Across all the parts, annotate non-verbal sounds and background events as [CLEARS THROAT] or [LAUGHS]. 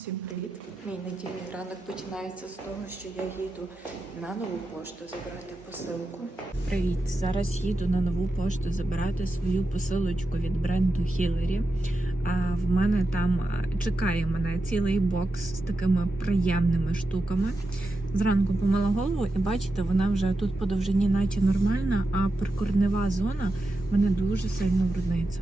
Всім привіт! Мій недільний ранок починається з того, що я їду на нову пошту забрати посилку. Привіт! Зараз їду на нову пошту забирати свою посилочку від бренду Hillary. А в мене там чекає мене цілий бокс з такими приємними штуками. Зранку помила голову і бачите, вона вже тут по довжині, наче нормальна, а прикорнева зона мене дуже сильно брудниться.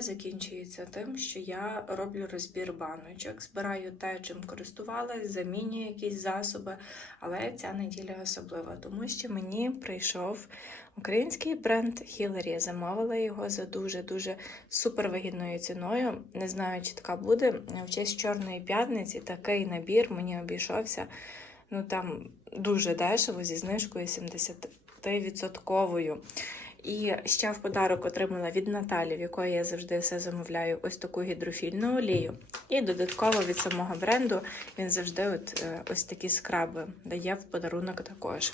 Закінчується тим, що я роблю розбір баночок, збираю те, чим користувалась, замінюю якісь засоби. Але ця неділя особлива, тому що мені прийшов український бренд Hillary. Я замовила його за дуже-дуже супервигідною ціною. Не знаю, чи така буде. В честь Чорної п'ятниці такий набір мені обійшовся. Ну там дуже дешево зі знижкою 70%. І ще в подарок отримала від Наталі, в якої я завжди все замовляю, ось таку гідрофільну олію. І додатково від самого бренду він завжди от, е, ось такі скраби дає в подарунок також.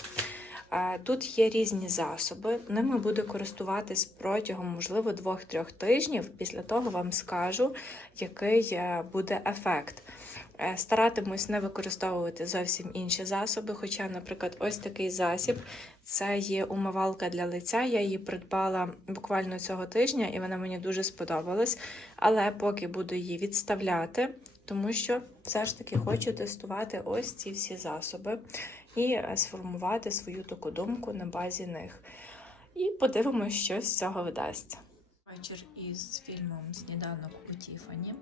Тут є різні засоби. Ними буду користуватись протягом, можливо, 2-3 тижнів. Після того вам скажу, який е, буде ефект. Е, Старатимусь не використовувати зовсім інші засоби. Хоча, наприклад, ось такий засіб це є умивалка для лиця. Я її придбала буквально цього тижня, і вона мені дуже сподобалась. Але поки буду її відставляти, тому що все ж таки хочу тестувати ось ці всі засоби і е, сформувати свою таку думку на базі них. І подивимось, що з цього вдасться. Вечір із фільмом Сніданок у Тіфані.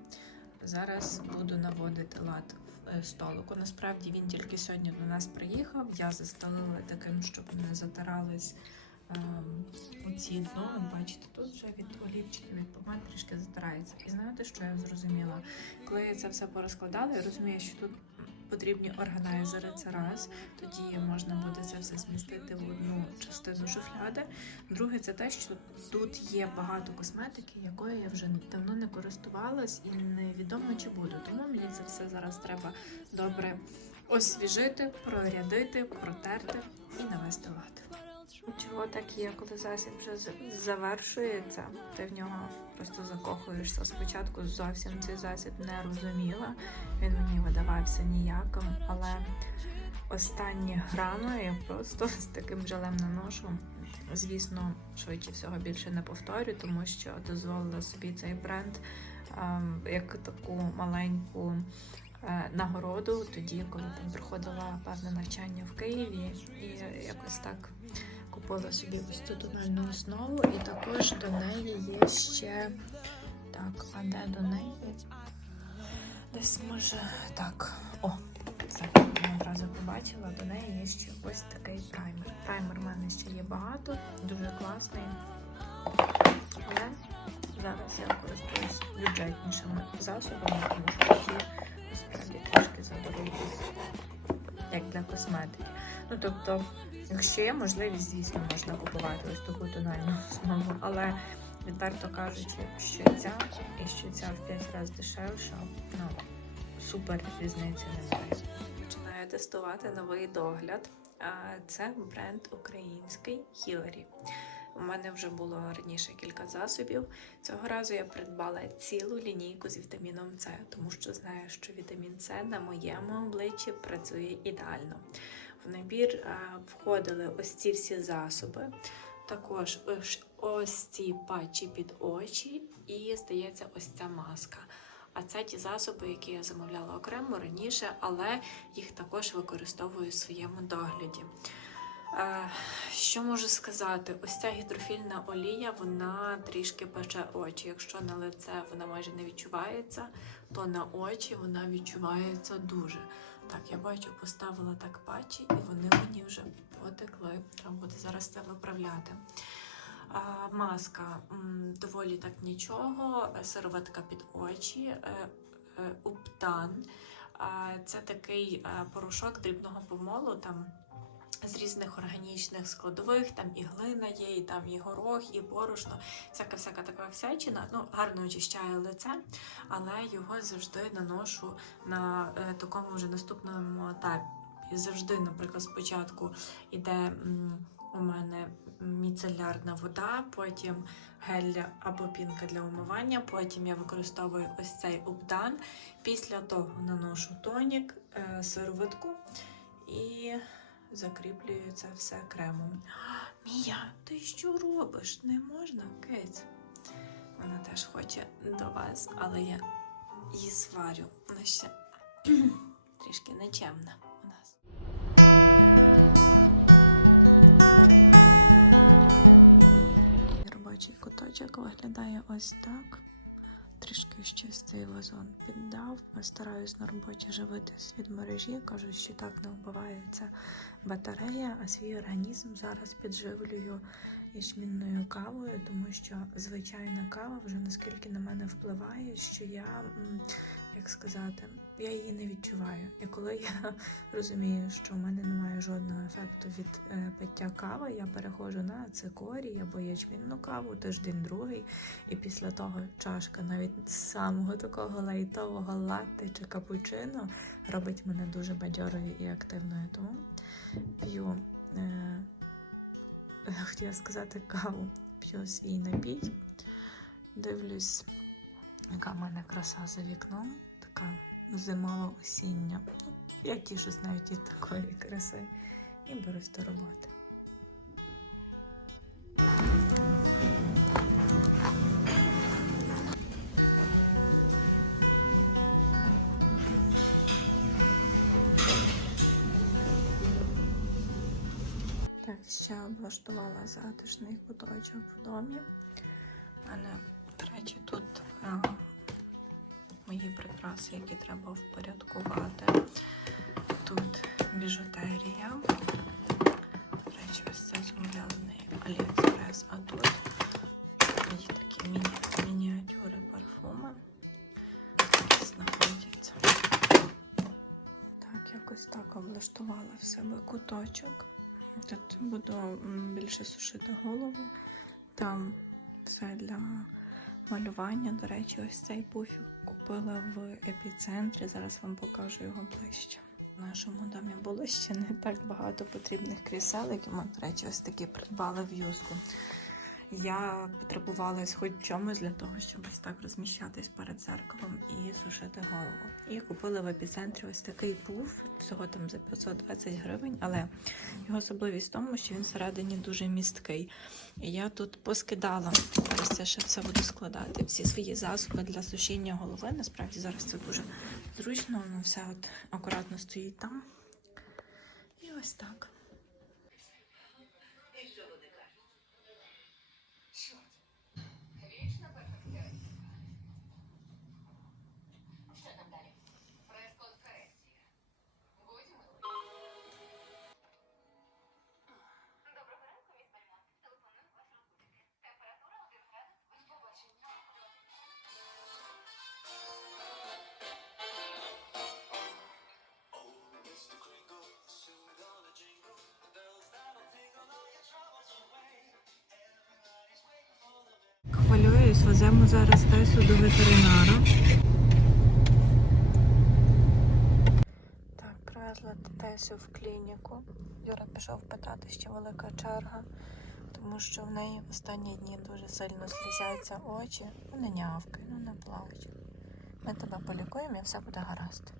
Зараз буду наводити лад в е, столику. Насправді він тільки сьогодні до нас приїхав. Я застелила таким, щоб не затирались оці дно. От Бачите, тут вже від олівчиків, від помад трішки затирається. І знаєте, що я зрозуміла? Коли я це все порозкладала, я розумію, що тут потрібні органайзери. Це раз. Тоді можна буде це все змістити в одну частину шуфляди. Друге, це те, що тут є багато косметики, якою я вже давно не користувалась і невідомо чи буду. Тому мені це все зараз треба добре освіжити, прорядити, протерти і навести лад. Чого так є, коли засіб вже завершується, ти в нього просто закохуєшся. Спочатку зовсім цей засіб не розуміла, він мені видавався ніяким, але останні грами просто з таким жалем наношу. Звісно, швидше всього більше не повторю, тому що дозволила собі цей бренд ем, як таку маленьку е, нагороду тоді, коли там проходила певне навчання в Києві, і якось так купила собі ось цю тональну основу, і також до неї є ще так, а де до неї? Десь може так. О, все, я одразу побачила. До неї є ще ось такий праймер. Праймер в мене ще є багато, дуже класний. Але зараз я користуюсь бюджетнішими засобами, тому що ці насправді трішки задорогись, як для косметики. Ну тобто, якщо є можливість, звісно, можна купувати ось таку тональну основу, але відверто кажучи, що ця і що ця в 5 разів дешевша, ну супер різниці немає. Починаю тестувати новий догляд. Це бренд український Hillary. У мене вже було раніше кілька засобів. Цього разу я придбала цілу лінійку з вітаміном С, тому що знаю, що вітамін С на моєму обличчі працює ідеально. В набір е, входили ось ці всі засоби, також ось- ці патчі під очі, і, здається, ось ця маска. А це ті засоби, які я замовляла окремо раніше, але їх також використовую в своєму догляді. Е, Що можу сказати? Ось ця гідрофільна олія, вона трішки пече очі. Якщо на лице вона майже не відчувається, то на очі вона відчувається дуже. Так, я бачу, поставила так патчі, і вони мені вже потекли. Треба буде зараз це виправляти. Маска доволі так нічого, е, сироватка під очі, е, е, уптан. Це такий е, порошок дрібного помолу. Там з різних органічних складових, там і глина є, і там і горох, і борошно, всяка всяка така всячина. Ну, гарно очищає лице, але його завжди наношу на е, такому вже наступному етапі. Завжди, наприклад, спочатку йде у мене міцелярна вода, потім гель або пінка для умивання, потім я використовую ось цей обдан. Після того наношу тонік, е, сироватку і закріплюю це все кремом. [GASPS] Мія, ти що робиш? Не можна, Кейт? Вона теж хоче до вас, але я її сварю. Вона ще [CLEARS THROAT] трішки нечемна у нас. Робочий куточок виглядає ось так. Трішки ще цей вазон піддав. Стараюсь на роботі живитись від мережі. Кажуть, що так не вбивається батарея, а свій організм зараз підживлюю ячмінною кавою, тому що звичайна кава вже наскільки на мене впливає, що я, як сказати, я її не відчуваю. І коли я [LAUGHS] розумію, що в мене немає жодного ефекту від е, пиття кави, я переходжу на цикорій або ячмінну каву, тиждень другий, і після того чашка навіть самого такого лайтового латте чи капучино робить мене дуже бадьорою і активною. Тому п'ю, е, [LAUGHS] хотіла сказати, каву, п'ю свій напій, дивлюсь, яка в мене краса за вікном, така зимова осіння. Ну, Я тішусь навіть від такої краси і берусь до роботи. Так, ще облаштувала затишний куточок в домі. У мене, речі, тут а, мої прикраси, які треба впорядкувати. Тут біжутерія. Речі, ось це замовляла в Aliexpress. А тут є такі міні- мініатюри парфуми. знаходяться. Так, якось так облаштувала в себе куточок. Тут буду більше сушити голову. Там все для малювання. До речі, ось цей пуфік купила в епіцентрі. Зараз вам покажу його ближче. В нашому домі було ще не так багато потрібних крісел, ми, до речі, ось такі придбали в юзку. Я потребувала хоч чомусь для того, щоб ось так розміщатись перед зеркалом і сушити голову. І купила в епіцентрі ось такий пуф, всього там за 520 гривень, але його особливість в тому, що він всередині дуже місткий. І я тут поскидала, зараз це ще все буду складати. Всі свої засоби для сушіння голови. Насправді зараз це дуже зручно, воно все от акуратно стоїть там. І ось так. Хвилююсь, веземо зараз Тесу до ветеринара. Так, привезла Тесю в клініку. Юра пішов питати, ще велика черга, тому що в неї в останні дні дуже сильно слізяться очі. Ну не нявкай, ну не плачуть. Ми тебе полікуємо і все буде гаразд.